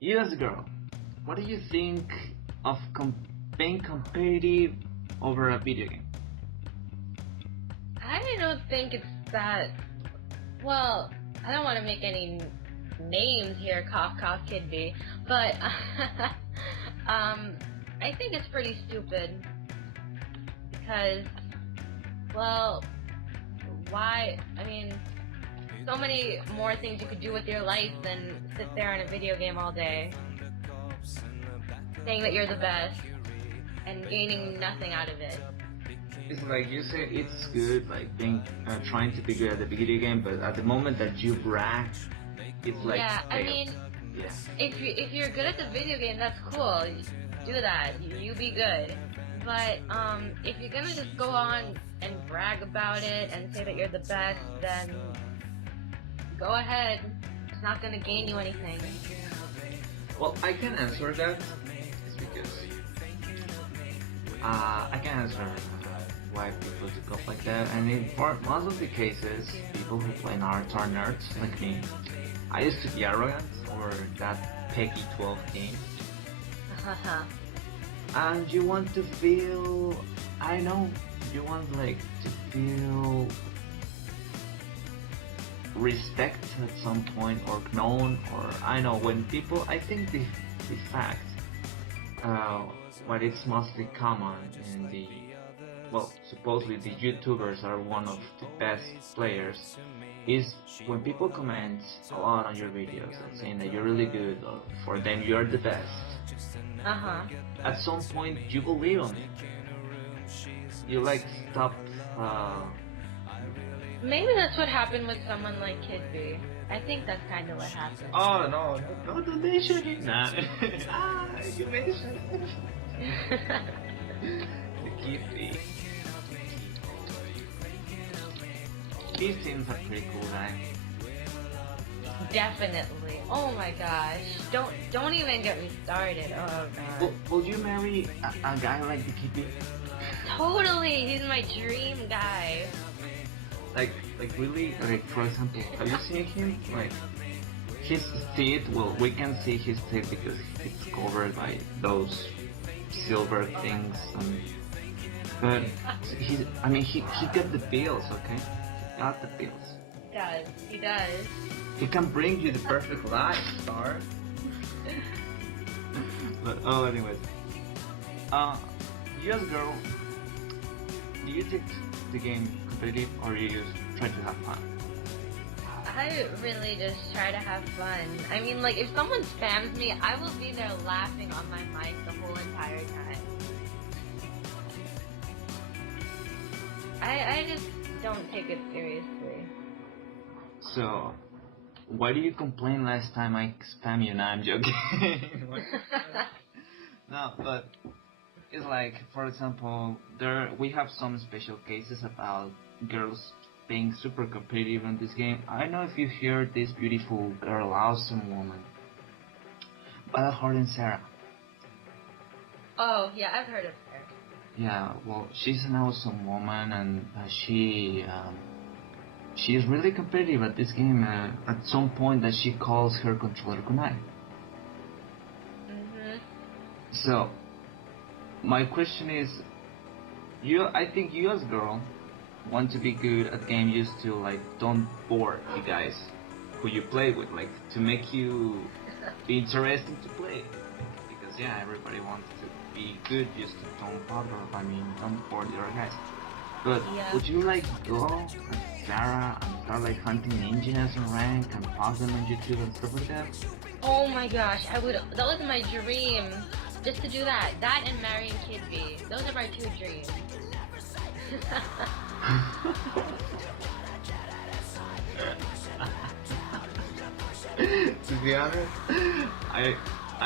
Yes, girl. What do you think of being competitive over a video game? I don't think it's that. Well, I don't want to make any names here, cough cough kid B, but I think it's pretty stupid because, well, why? I mean, so many more things you could do with your life than sit there in a video game all day, saying that you're the best and gaining nothing out of it. It's like you say, it's good, like being trying to be good at the video game, but at the moment that you brag, it's like Yeah, I mean, yeah. if you're good at the video game, that's cool. Do that. You be good. But if you're gonna just go on and brag about it and say that you're the best, then go ahead. It's not gonna gain you anything. Well, I can answer that. It's because I can answer why people do stuff like that. And in for most of the cases, people who play Naruto are nerds like me. I used to be arrogant or that Peggy 12 game. And you want to feel, I know, you want like to feel respect at some point or known, or I know when people, I think the fact what it's mostly common in the, well, supposedly the YouTubers are one of the best players, is when people comment a lot on your videos and saying that you're really good, or for them you're the best. At some point you believe on it. You like stop. Maybe that's what happened with someone like Kid B. I think that's kind of what happened. Oh no donation. Nah. You mentioned. The Kid B. He seems a pretty cool guy. Definitely. Oh my gosh. Don't even get me started. Oh god. Will you marry a guy like the Kid B? Totally. He's my dream guy. Like really? Like for example, have you seen him? Like his teeth. Well, we can see his teeth because it's covered by those silver things. But I mean, he got the bills, okay? He got the bills. He does. He does. He can bring you the perfect life, star. But anyways, US girl, do you take the game competitive or you just try to have fun? I really just try to have fun. I mean, like, if someone spams me, I will be there laughing on my mic the whole entire time. I just don't take it seriously. So, why do you complain last time I spam you? Nah, I'm joking. No, but it's like, for example, we have some special cases about girls being super competitive in this game. I don't know if you heard this beautiful girl, awesome woman, Bella Hart Sarah. Oh, yeah, I've heard of her. Yeah, well, she's an awesome woman, and she is really competitive at this game. At some point, that she calls her controller kunai. So, my question is, I think you as a girl want to be good at game used to like don't bore you guys who you play with, like to make you be interesting to play. Because yeah, everybody wants to be good, just to don't bother. I mean, don't bore the other guys. But yeah. Would you like go and Sarah and start like hunting ninjas and rank and post them on YouTube and stuff like that? Oh my gosh, I would. That was my dream. Just to do that. That and marrying Kid B. Those are my two dreams. To be honest, I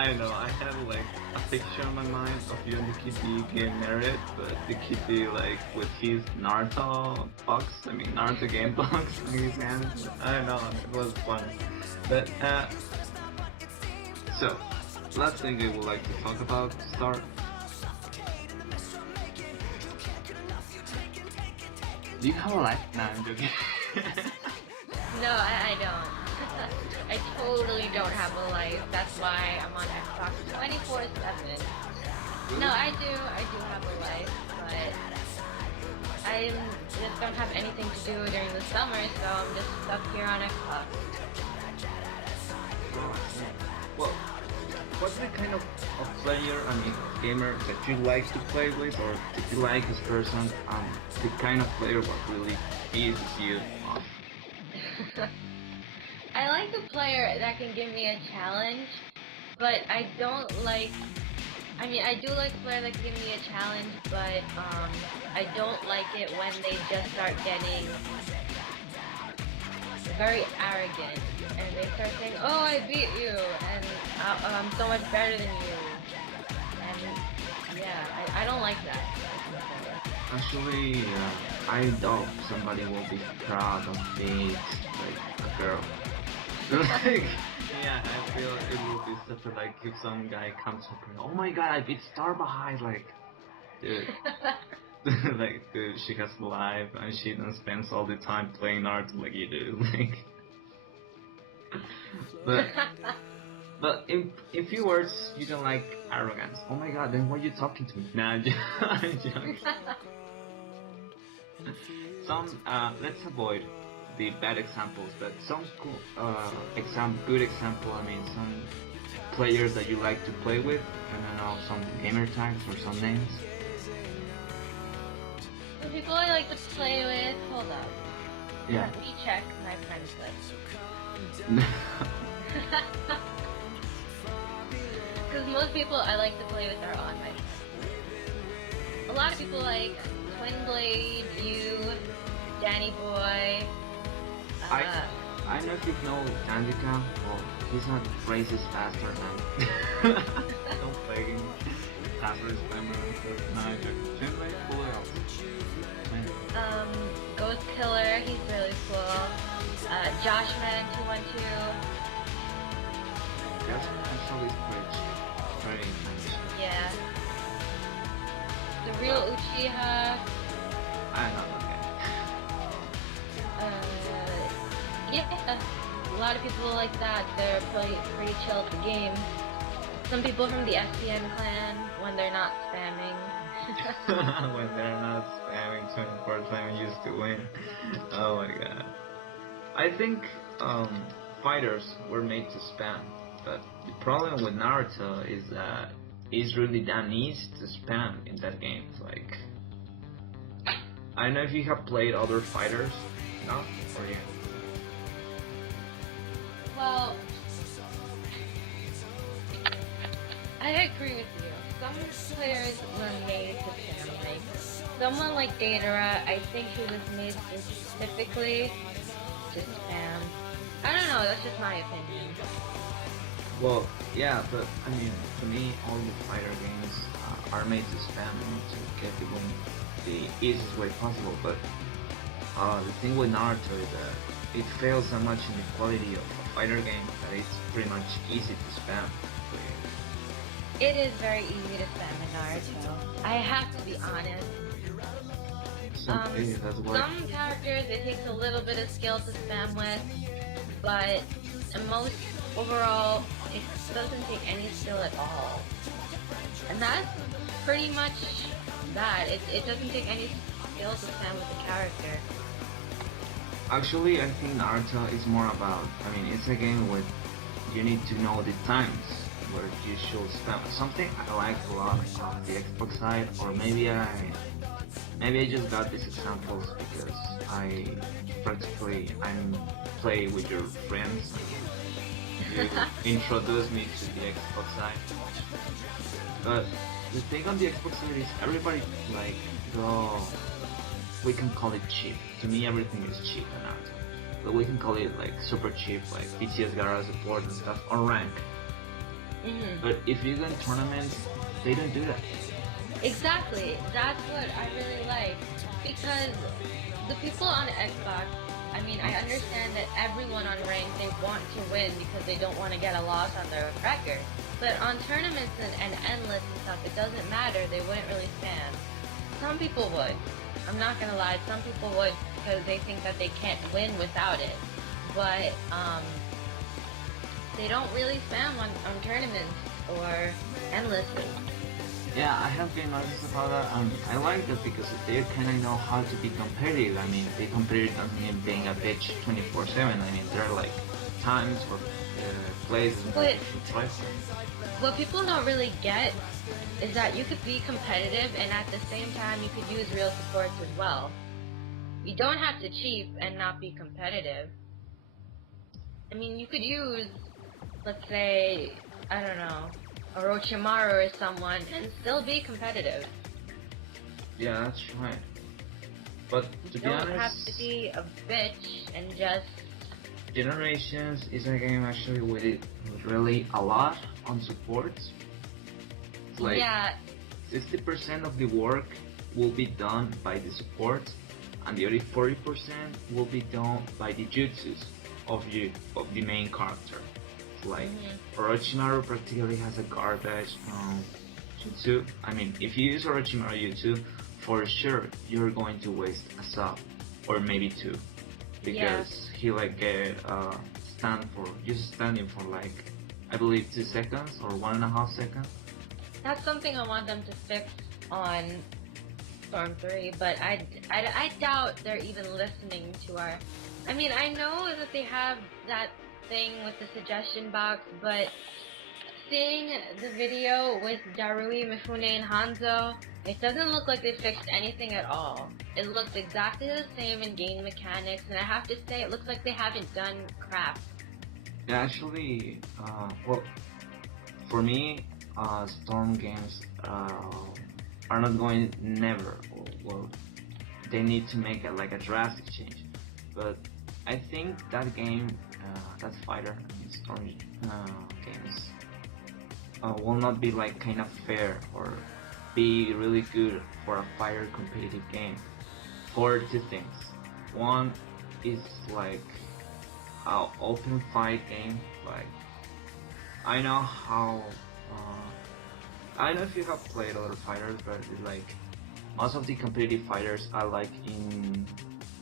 don't know, I have like a picture in my mind of you and the Kid B getting married, but the Kid B like with his Naruto box, I mean Naruto game box in his hands. I don't know, it was fun. But so last thing I would like to talk about, start. Do you have a life? No, I'm joking. No, I don't. I totally don't have a life. That's why I'm on Xbox 24/7. No, I do have a life, but I just don't have anything to do during the summer, so I'm just stuck here on Xbox. Well, what's the kind of player, I mean, gamer that you like to play with, or that you like this person, the kind of player what really eases you off? I like a player that can give me a challenge, but I don't like. I mean, I do like a player that can give me a challenge, but I don't like it when they just start getting very arrogant and they start saying, "Oh, I beat you," and I'm so much better than you. And yeah, I don't like that. Actually, I doubt somebody will be proud of being like a girl. Like, yeah, I feel it will be such a, like, if some guy comes up and, oh my god, I beat Starbhai, like, dude. Like, dude, she has life and she then spends all the time playing art like you do, like. But in few words, you don't like arrogance. Oh my god, then why are you talking to me? Nah, I'm joking. Let's avoid the bad examples, but some cool, good example, I mean, some players that you like to play with, and I know some gamer tags or some names. The people I like to play with, hold up. Yeah. Let me check my friends list. Because most people I like to play with are on my list. A lot of people like Twinblade, you, Danny Boy. I know if you know DanDiCa. Well, he's not racist bastard, man. Don't play him. Bastard spammer. Manager. Twinblade, pull it out. Ghost Killer, he's really cool. Joshman212. Yes, I saw this bridge. Very nice. Yeah. The real Uchiha. I know, okay. Yeah, a lot of people like that. They're pretty chill at the game. Some people from the FCN clan, when they're not spamming. When they're not spamming 24/7 used to win. Oh my god. I think fighters were made to spam, but the problem with Naruto is that it's really damn easy to spam in that game. It's like, I don't know if you have played other fighters, no? Or yeah. Well, I agree with you. Some players were made to spam. Like, someone like DanDiCa, I think he was made specifically to spam. I don't know, that's just my opinion. Well, yeah, but I mean, to me, all the fighter games are made to spam and to get the win the easiest way possible. But the thing with Naruto is that it fails so much in the quality of a fighter game that it's pretty much easy to spam. It is very easy to spam in Naruto. I have to be honest. Some characters it takes a little bit of skill to spam with, but most overall it doesn't take any skill at all. And that's pretty much that. It doesn't take any skill to spam with the character. Actually, I think Naruto is more about, I mean, it's a game where you need to know the times where you should spam. Something I like a lot on the Xbox side, or maybe I just got these examples because I play with your friends. You introduced me to the Xbox side. But the thing on the Xbox side is everybody like, oh, we can call it cheap. To me, everything is cheap in Naruto. But we can call it like super cheap, like BTS Gara support and stuff, or rank. Mm-hmm. But if you go in tournaments, they don't do that. Exactly. That's what I really like. Because the people on Xbox, I mean, I understand that everyone on rank, they want to win because they don't want to get a loss on their record. But on tournaments and endless and stuff, it doesn't matter. They wouldn't really spam. Some people would. I'm not gonna lie. Some people would because they think that they can't win without it. But they don't really spam on tournaments or endlessly. Yeah, I have been noticed about that, and I like that because they kind of know how to be competitive. I mean, they competitive doesn't mean being a bitch 24/7. I mean, there are like times or places where But you should try for. what people don't really get is that you could be competitive and at the same time you could use real supports as well. You don't have to cheat and not be competitive. I mean, you could use, let's say, I don't know, Orochimaru or someone and still be competitive. Yeah, that's right. But to You be don't have honest, to be a bitch and just... Generations is a game actually with it really a lot on supports. It's like yeah, 60% of the work will be done by the supports, and the other 40% will be done by the jutsus of the main character. It's like Orochimaru practically has a garbage jutsu. I mean, if you use Orochimaru jutsu, for sure you're going to waste a sub or maybe two, because he like just standing for like I believe 2 seconds or 1.5 seconds. that's something I want them to fix on Storm 3, but I doubt they're even listening to our... I mean, I know that they have that thing with the suggestion box, but seeing the video with Darui, Mifune, and Hanzo, it doesn't look like they fixed anything at all. It looks exactly the same in game mechanics, and I have to say, it looks like they haven't done crap. Yeah, actually, well, for me, Storm games are not going never. Well, they need to make like a drastic change. But I think that game, that fighter, I mean Storm games, will not be like kind of fair or be really good for a fighter competitive game for two things. One is like an open fight game. Like I know how. I don't know if you have played other fighters, but it's like most of the competitive fighters are like in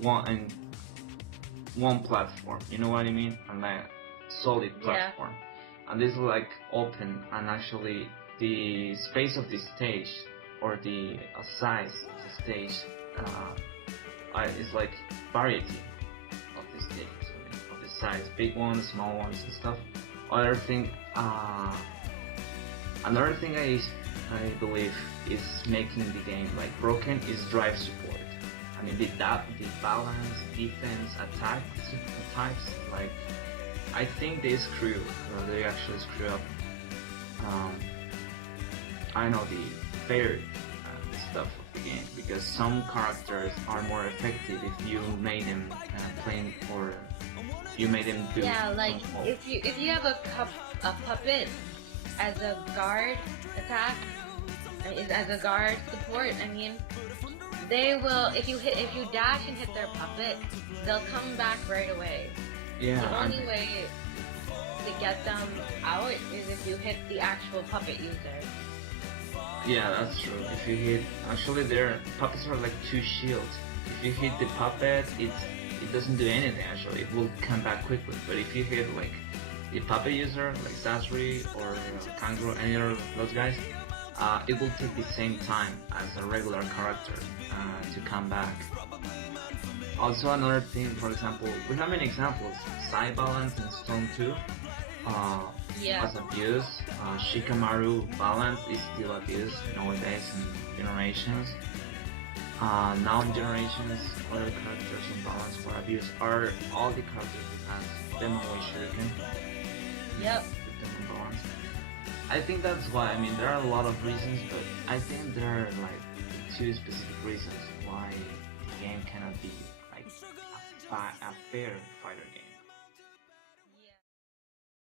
one platform. You know what I mean? And like solid platform. And this is like open, and actually the space of the stage or the size of the stage is like variety of the stage, of the size, big ones, small ones, and stuff. Another thing I believe is making the game like broken is drive support. I mean the balance, defense, attack types, like I think they actually screw up. I know the fair stuff of the game, because some characters are more effective if you made them playing or you made them do. Yeah, like if you have a puppet as a guard attack, as a guard support, I mean, they will, if you dash and hit their puppet, they'll come back right away. Yeah. The only way to get them out is if you hit the actual puppet user. Yeah, that's true. If you hit, actually their puppets are like two shields. If you hit the puppet, it doesn't do anything actually. It will come back quickly. But if you hit like the puppet user, like Sasori or Kangro, any of those guys, it will take the same time as a regular character to come back. Also another thing, for example, we have many examples. Side balance in Stone 2 was abused. Shikamaru balance is still abused nowadays in generations. Now in generations, other characters in balance for abuse are all the characters who has Demon Way Shuriken. Yep. Demon balance. I think that's why. I mean, there are a lot of reasons, but I think there are like two specific reasons why the game cannot be like a fair fighter game.